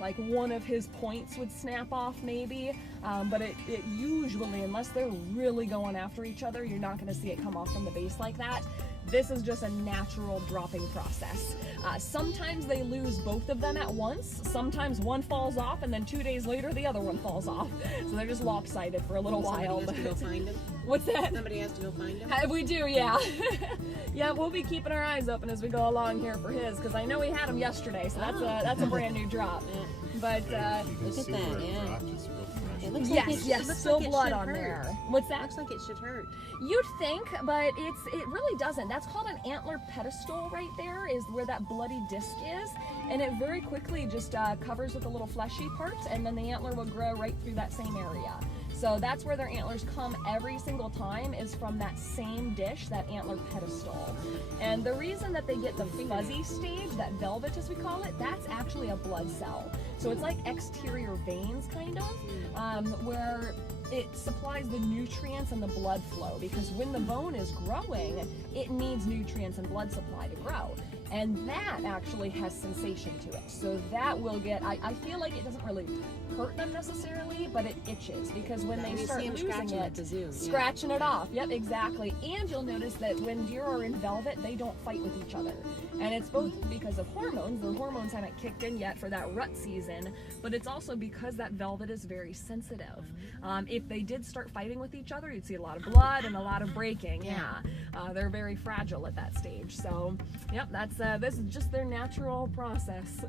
like one of his points would snap off maybe, but it usually, unless they're really going after each other, you're not going to see it come off from the base like that. This is just a natural dropping process. Sometimes they lose both of them at once. Sometimes one falls off and then 2 days later the other one falls off. So they're just lopsided for a little while. Somebody has to go find him? What's that? Somebody has to go find him? We do, yeah. Yeah, we'll be keeping our eyes open as we go along here for his, because I know we had him yesterday, so that's a brand new drop. But look at that, yeah. It looks like yes, it looks still like it blood should on hurt. there. What's that? Looks like it should hurt. You'd think, but it really doesn't. That's called an antler pedestal right there, is where that bloody disc is, and it very quickly just covers with a little fleshy part, and then the antler will grow right through that same area. So that's where their antlers come every single time, is from that same dish, that antler pedestal. And the reason that they get the fuzzy stage, that velvet as we call it, that's actually a blood cell. So it's like exterior veins kind of, where it supplies the nutrients and the blood flow, because when the bone is growing, it needs nutrients and blood supply to grow. And that actually has sensation to it. So that will get, I feel like it doesn't really hurt them necessarily, but it itches, because when they start losing it, scratching it off. Yep, exactly. And you'll notice that when deer are in velvet, they don't fight with each other. And it's both because of hormones. The hormones haven't kicked in yet for that rut season, but it's also because that velvet is very sensitive. If they did start fighting with each other, you'd see a lot of blood and a lot of breaking. Yeah, they're very fragile at that stage. So, yep, that's this is just their natural process.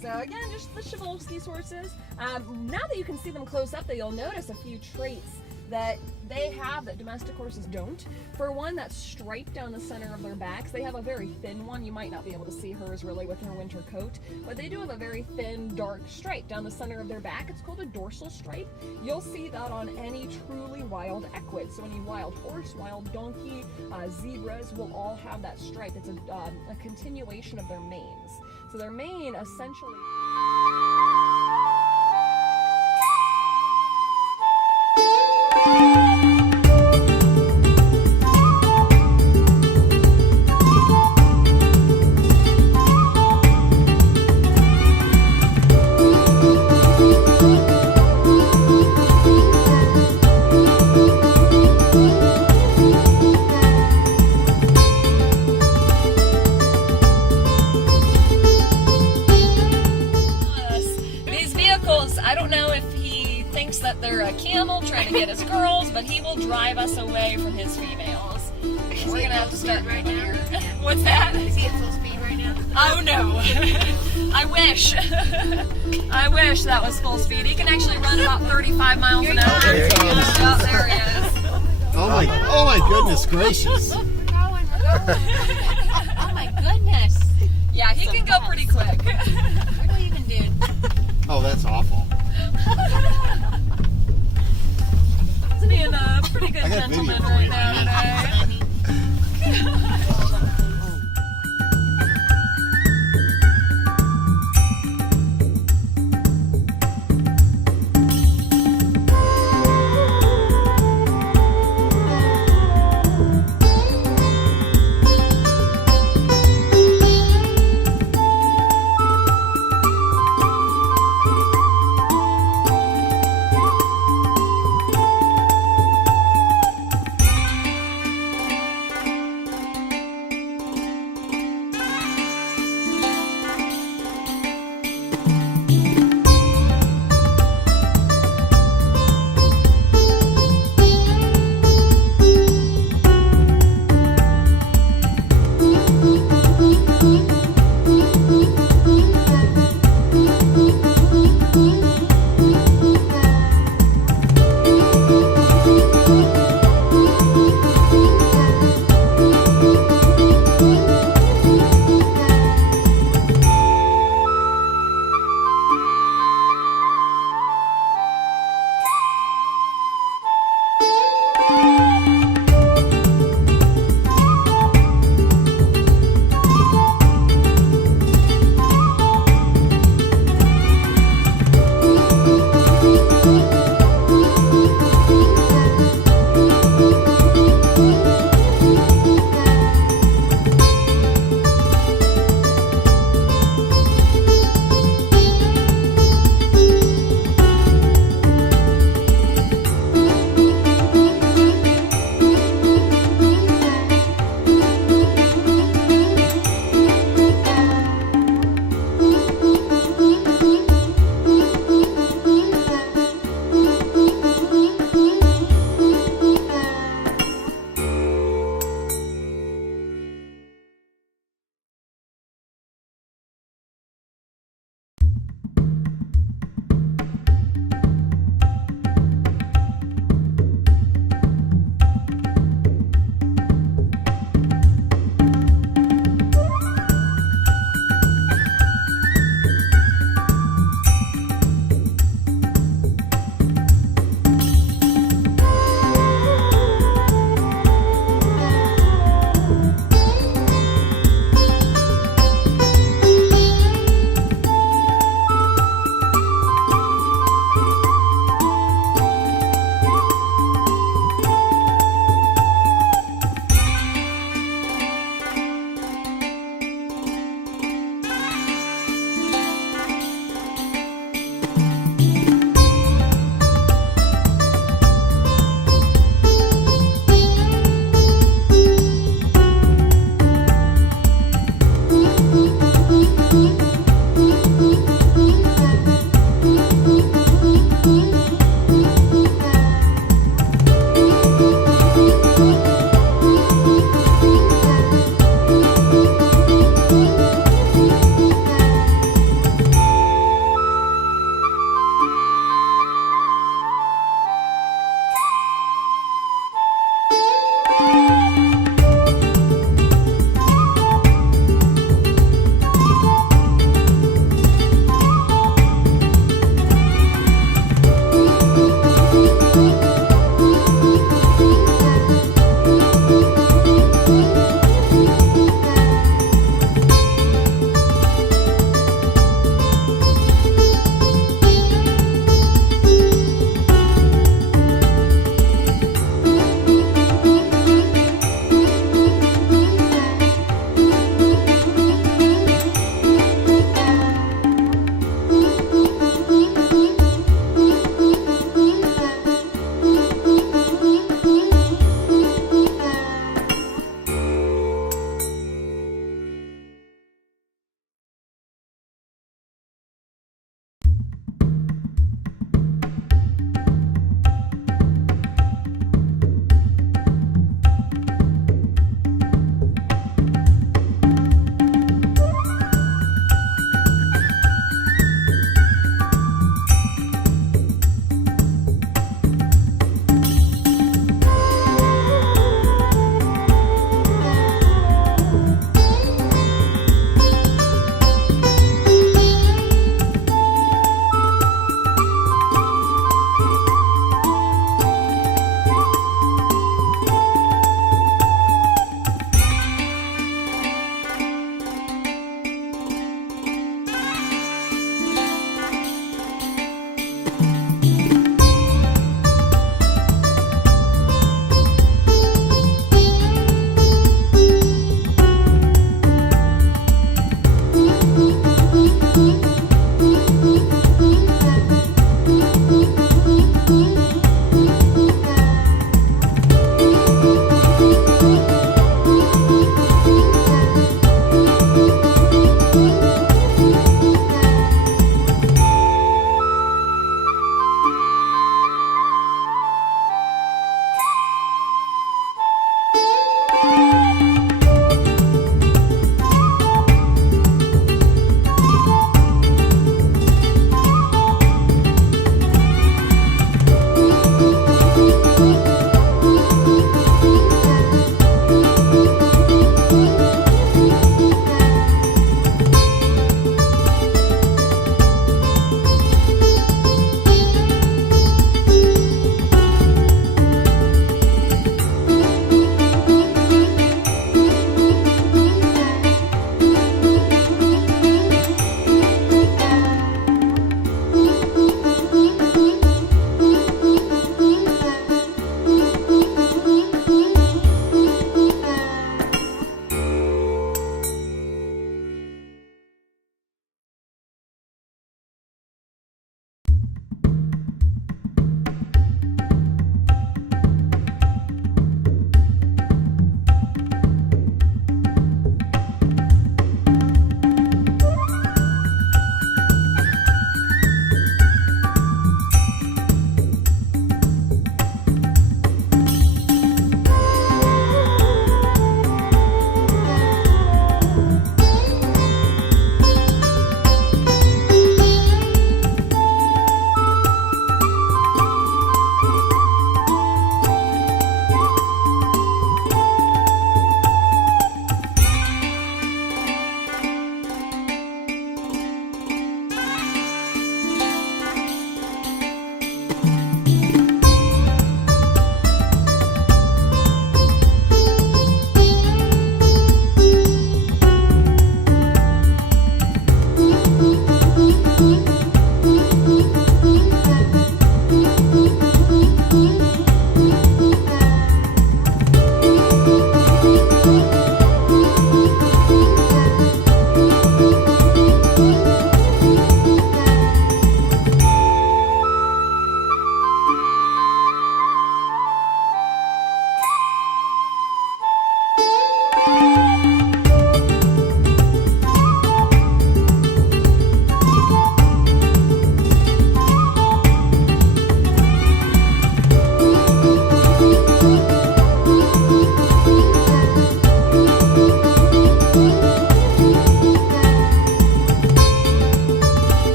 So again, just the Przewalski's horses. Now that you can see them close up, you'll notice a few traits that they have that domestic horses don't. For one, that's striped down the center of their backs. They have a very thin one. You might not be able to see hers really with her winter coat, but they do have a very thin, dark stripe down the center of their back. It's called a dorsal stripe. You'll see that on any truly wild equid. So any wild horse, wild donkey, zebras will all have that stripe. It's a continuation of their manes. So their mane essentially... I don't know if he thinks that they're a camel trying to get his girls, but he will drive us away from his females. We're gonna have to start right here. What's that? Is he at full speed right now? Oh no. I wish. I wish that was full speed. He can actually run about 35 miles an hour. There he comes. Oh, there he is. Oh my goodness gracious.